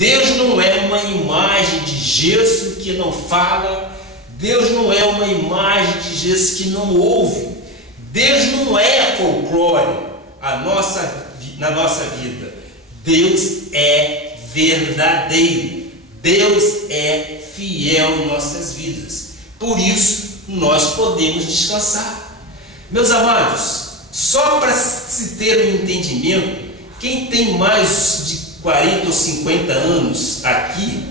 Deus não é uma imagem de gesso que não fala. Deus não é uma imagem de gesso que não ouve. Deus não é folclore na nossa vida. Deus é verdadeiro. Deus é fiel em nossas vidas. Por isso, nós podemos descansar. Meus amados, só para se ter um entendimento, quem tem mais de 40 ou 50 anos aqui,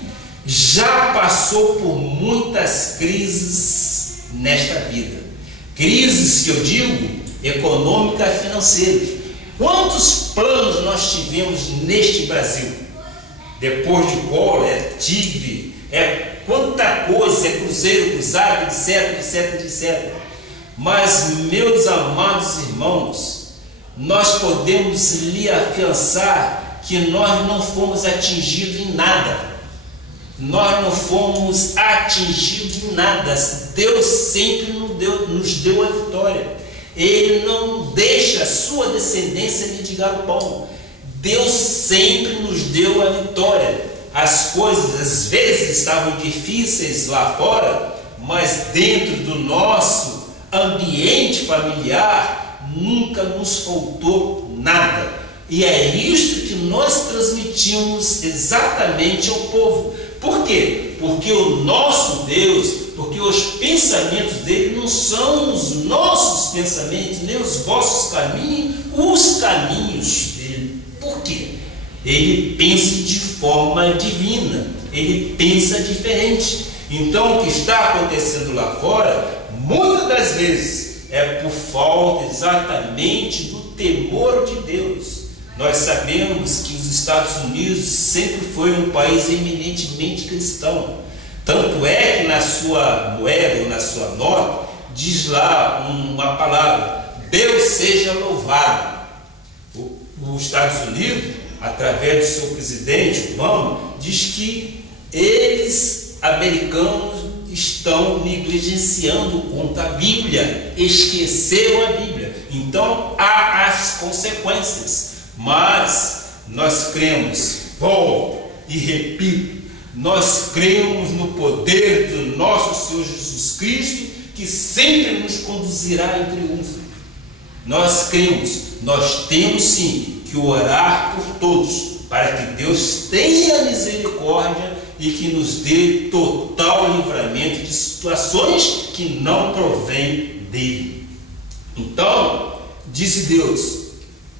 já passou por muitas crises nesta vida. Crises que eu digo, econômica e financeira. Quantos planos nós tivemos neste Brasil? Depois de Collor, é Tigre, quanta coisa, é Cruzeiro, Cruzado, etc. Mas, meus amados irmãos, nós podemos lhe afiançar que nós não fomos atingidos em nada. Nós não fomos atingidos em nada. Deus sempre nos deu a vitória. Ele não deixa a sua descendência mendigar o pão. Deus sempre nos deu a vitória. As coisas às vezes estavam difíceis lá fora, mas dentro do nosso ambiente familiar nunca nos faltou nada. E é isso que nós transmitimos exatamente ao povo. Por quê? Porque o nosso Deus, porque os pensamentos dele não são os nossos pensamentos, nem os vossos caminhos, os caminhos dele. Por quê? Ele pensa de forma divina, ele pensa diferente. Então, o que está acontecendo lá fora, muitas das vezes, é por falta exatamente do temor de Deus. Nós sabemos que os Estados Unidos sempre foi um país eminentemente cristão. Tanto é que na sua moeda ou na sua nota, diz lá uma palavra: Deus seja louvado. Os Estados Unidos, através do seu presidente Obama, diz que eles, americanos, estão negligenciando contra a Bíblia, esqueceram a Bíblia. Então há as consequências. Mas nós cremos, volto e repito, nós cremos no poder do nosso Senhor Jesus Cristo, que sempre nos conduzirá em triunfo. Nós cremos, nós temos sim que orar por todos, para que Deus tenha misericórdia e que nos dê total livramento de situações que não provêm dele. Então, disse Deus: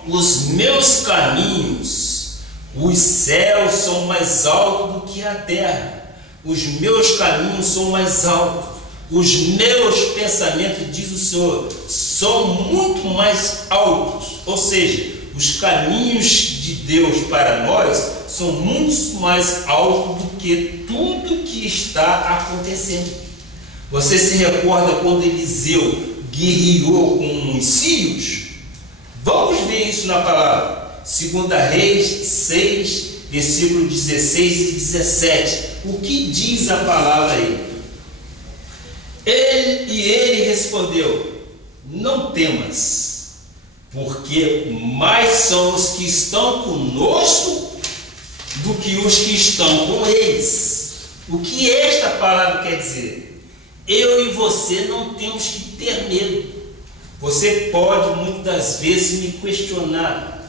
os meus caminhos, os céus são mais altos do que a terra. Os meus caminhos são mais altos. Os meus pensamentos, diz o Senhor, são muito mais altos. Ou seja, os caminhos de Deus para nós são muito mais altos do que tudo que está acontecendo. Você se recorda quando Eliseu guerreou com os sírios? Vamos ver isso na palavra. 2 Reis 6, versículo 16 e 17. O que diz a palavra aí? Ele respondeu: não temas, porque mais são os que estão conosco do que os que estão com eles. O que esta palavra quer dizer? Eu e você não temos que ter medo. Você pode muitas das vezes me questionar: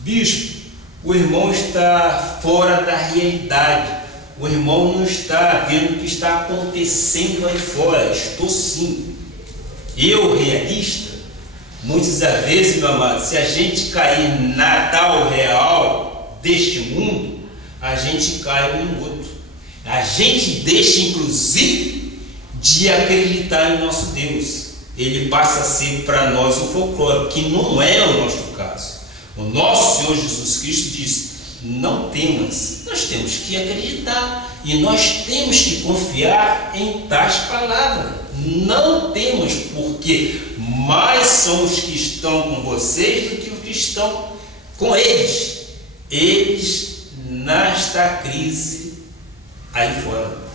bispo, o irmão está fora da realidade, o irmão não está vendo o que está acontecendo aí fora. Estou sim. Eu, realista, muitas das vezes, meu amado, se a gente cair na tal real deste mundo, a gente cai em outro. A gente deixa inclusive de acreditar em nosso Deus. Ele passa a ser para nós um folclore, que não é o nosso caso. O nosso Senhor Jesus Cristo diz: não temas. Nós temos que acreditar e nós temos que confiar em tais palavras. Não temos, porque mais são os que estão com vocês do que os que estão com eles. Eles nesta crise aí fora.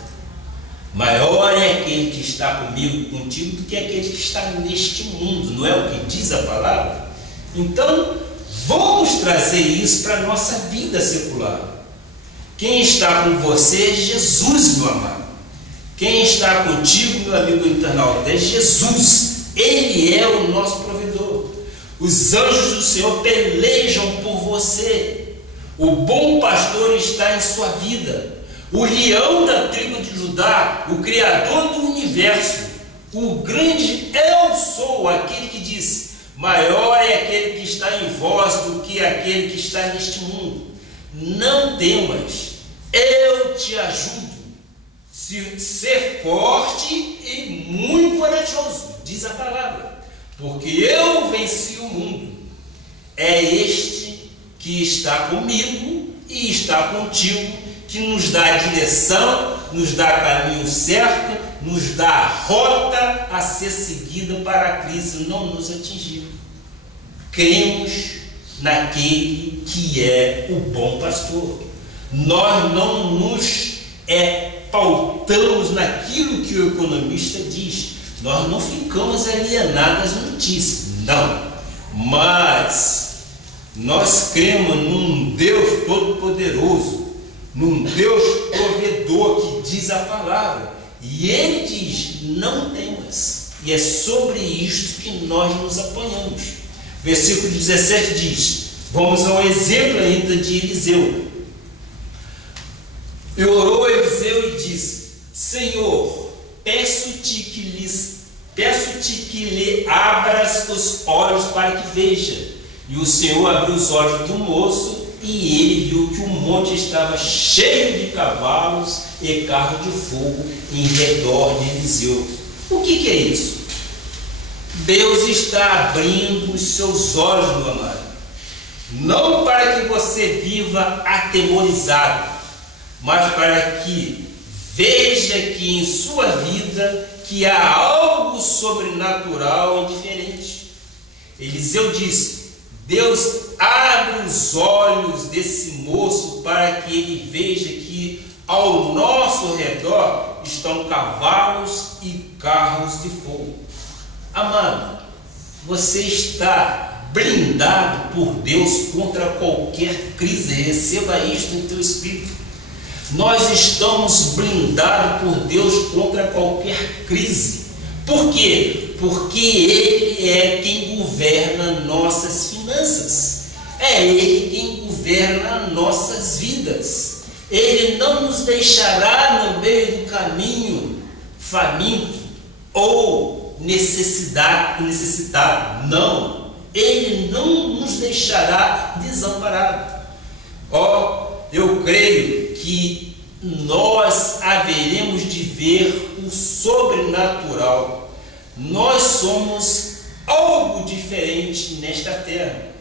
Maior é aquele que está comigo, contigo, do que aquele que está neste mundo. Não é o que diz a palavra? Então, vamos trazer isso para a nossa vida secular. Quem está com você é Jesus, meu amado. Quem está contigo, meu amigo internauta, é Jesus. Ele é o nosso provedor. Os anjos do Senhor pelejam por você. O bom pastor está em sua vida. O leão da tribo de Judá, o Criador do universo, o grande eu sou, aquele que disse: maior é aquele que está em vós do que aquele que está neste mundo. Não temas, eu te ajudo. Ser forte e muito corajoso, diz a palavra, porque eu venci o mundo. É este que está comigo e está contigo, que nos dá a direção, nos dá o caminho certo, nos dá a rota a ser seguida para a crise não nos atingir. Cremos naquele que é o bom pastor. Nós não nos pautamos naquilo que o economista diz. Nós não ficamos alienados às notícias, não. Mas nós cremos num Deus todo-poderoso, num Deus provedor que diz a palavra. E Ele diz: não temas. E é sobre isto que nós nos apoiamos. Versículo 17 diz, vamos ao exemplo ainda de Eliseu. E orou Eliseu e disse: Senhor, peço-te que lhe abras os olhos para que veja. E o Senhor abriu os olhos do moço, e ele viu que o monte estava cheio de cavalos e carros de fogo em redor de Eliseu. O que é isso? Deus está abrindo os seus olhos, meu amado, não para que você viva atemorizado, mas para que veja que em sua vida que há algo sobrenatural e diferente. Eliseu disse: Deus abre os olhos desse moço para que ele veja que ao nosso redor estão cavalos e carros de fogo. Amado, você está blindado por Deus contra qualquer crise. Receba isto em teu espírito. Nós estamos blindados por Deus contra qualquer crise. Por quê? Porque Ele é quem governa nossas finanças. É Ele quem governa nossas vidas. Ele não nos deixará no meio do caminho faminto ou necessitado. Não. Ele não nos deixará desamparado. Eu creio que nós haveremos de ver o sobrenatural. Nós somos algo diferente nesta terra.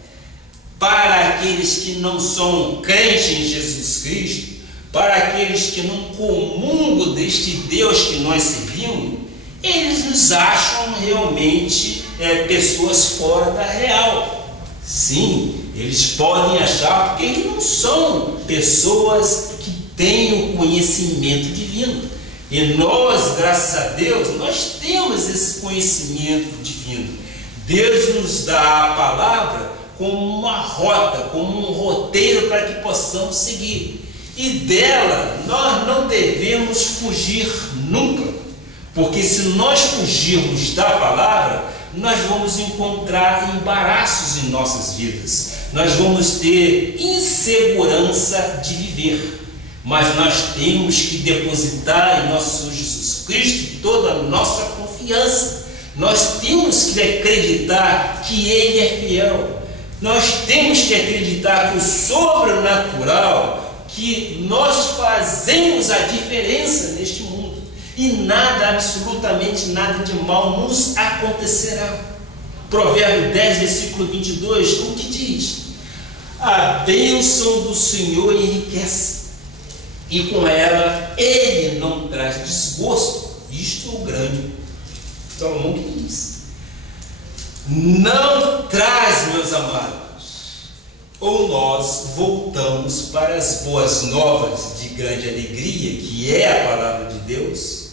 Para aqueles que não são crentes em Jesus Cristo, para aqueles que não comungam deste Deus que nós servimos, eles nos acham realmente pessoas fora da real. Sim, eles podem achar, porque eles não são pessoas que têm o conhecimento divino. E nós, graças a Deus, nós temos esse conhecimento divino. Deus nos dá a palavra como uma rota, como um roteiro para que possamos seguir. E dela nós não devemos fugir nunca. Porque se nós fugirmos da palavra, nós vamos encontrar embaraços em nossas vidas. Nós vamos ter insegurança de viver. Mas nós temos que depositar em nosso Senhor Jesus Cristo toda a nossa confiança. Nós temos que acreditar que Ele é fiel. Nós temos que acreditar que o sobrenatural, que nós fazemos a diferença neste mundo. E nada, absolutamente nada de mal nos acontecerá. Provérbio 10, versículo 22, o que diz? A bênção do Senhor enriquece, e com ela Ele não traz desgosto. Isto é o grande Salomão que diz. Não traz, meus amados. Ou nós voltamos para as boas novas de grande alegria, que é a palavra de Deus,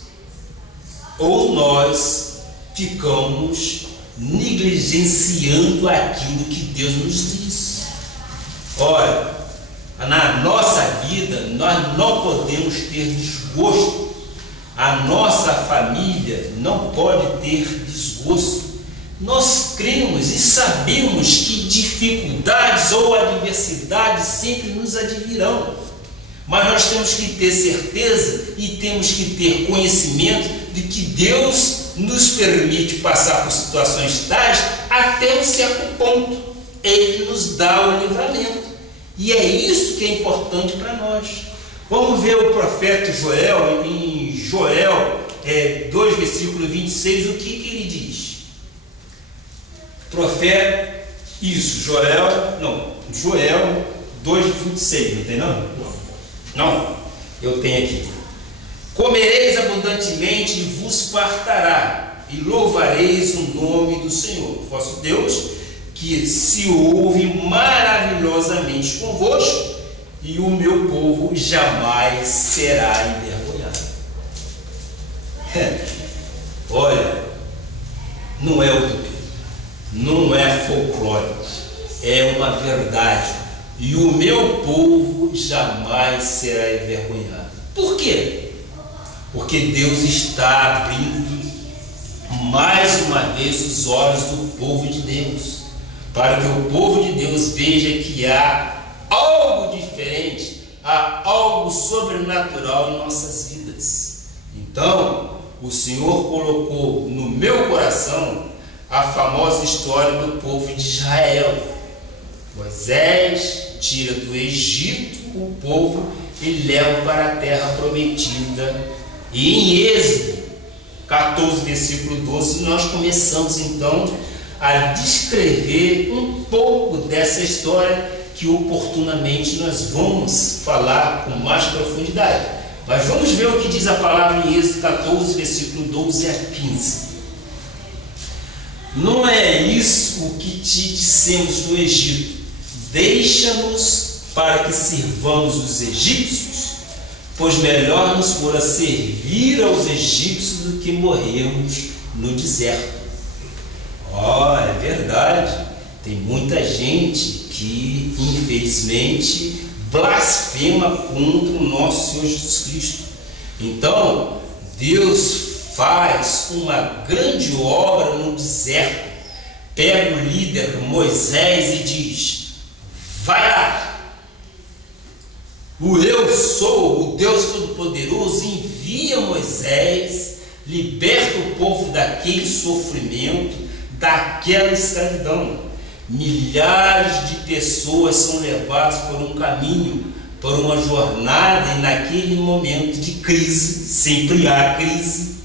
ou nós ficamos negligenciando aquilo que Deus nos diz. Ora, Na nossa vida, nós não podemos ter desgosto. A nossa família não pode ter desgosto. Nós cremos e sabemos que dificuldades ou adversidades sempre nos advirão. Mas nós temos que ter certeza e temos que ter conhecimento de que Deus nos permite passar por situações tais até um certo ponto. Ele nos dá o livramento. E é isso que é importante para nós. Vamos ver o profeta Joel, em Joel 2, versículo 26, o que ele diz? Profeta, isso, Joel 2, 26, não tem não? Não, eu tenho aqui. Comereis abundantemente e vos fartará, e louvareis o nome do Senhor, vosso Deus, que se ouve maravilhosamente convosco, e o meu povo jamais será envergonhado. Olha, não é utopia, não é folclore, é uma verdade. E o meu povo jamais será envergonhado. Por quê? Porque Deus está abrindo mais uma vez os olhos do povo de Deus, para que o povo de Deus veja que há algo diferente, há algo sobrenatural em nossas vidas. Então, o Senhor colocou no meu coração a famosa história do povo de Israel. Moisés tira do Egito o povo e leva para a terra prometida. E em Êxodo 14, versículo 12, nós começamos então a descrever um pouco dessa história que oportunamente nós vamos falar com mais profundidade. Mas vamos ver o que diz a palavra em Êxodo 14, versículo 12 a 15. Não é isso o que te dissemos no Egito: deixa-nos para que sirvamos os egípcios, pois melhor nos fora servir aos egípcios do que morrermos no deserto. É verdade, tem muita gente que infelizmente blasfema contra o nosso Senhor Jesus Cristo. Então Deus faz uma grande obra no deserto, pega o líder Moisés e diz: vai lá, o eu sou, o Deus Todo-Poderoso, envia Moisés, liberta o povo daquele sofrimento, daquela escravidão. Milhares de pessoas são levadas por um caminho, por uma jornada, e naquele momento de crise, sempre há crise,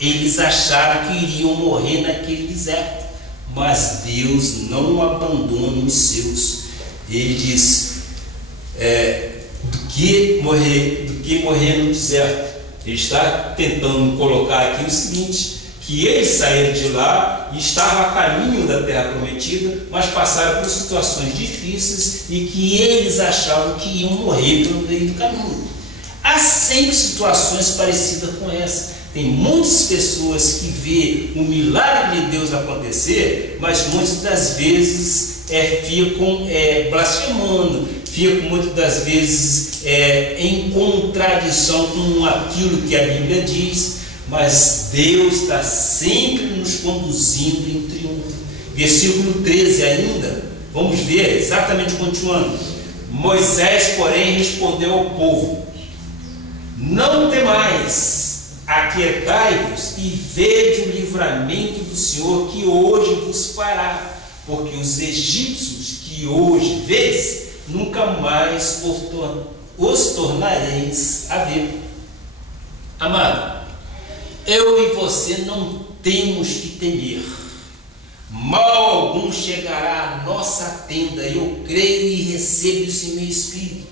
eles acharam que iriam morrer naquele deserto, mas Deus não abandona os seus. Ele diz, do que morrer no deserto. Ele está tentando colocar aqui o seguinte, que eles saíram de lá e estavam a caminho da terra prometida, mas passaram por situações difíceis e que eles achavam que iam morrer pelo meio do caminho. Há sempre situações parecidas com essa. Tem muitas pessoas que vê o milagre de Deus acontecer, mas muitas das vezes ficam blasfemando, ficam muitas das vezes em contradição com aquilo que a Bíblia diz. Mas Deus está sempre nos conduzindo em triunfo. Versículo 13 ainda, vamos ver, exatamente continuando. Moisés, porém, respondeu ao povo: não temais, aquietai-vos e vede o livramento do Senhor que hoje vos fará, porque os egípcios que hoje vedes, nunca mais os tornareis a ver. Amado, eu e você não temos que temer. Mal algum chegará à nossa tenda, eu creio e recebo isso em meu espírito,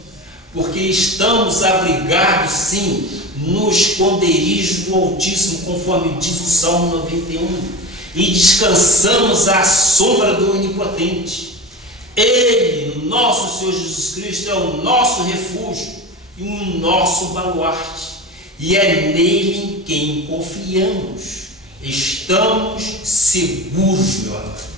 porque estamos abrigados sim no esconderijo do Altíssimo, conforme diz o Salmo 91, e descansamos à sombra do Onipotente. Ele, o nosso Senhor Jesus Cristo, é o nosso refúgio e o nosso baluarte, e é nele em quem confiamos. Estamos seguros, meu amado.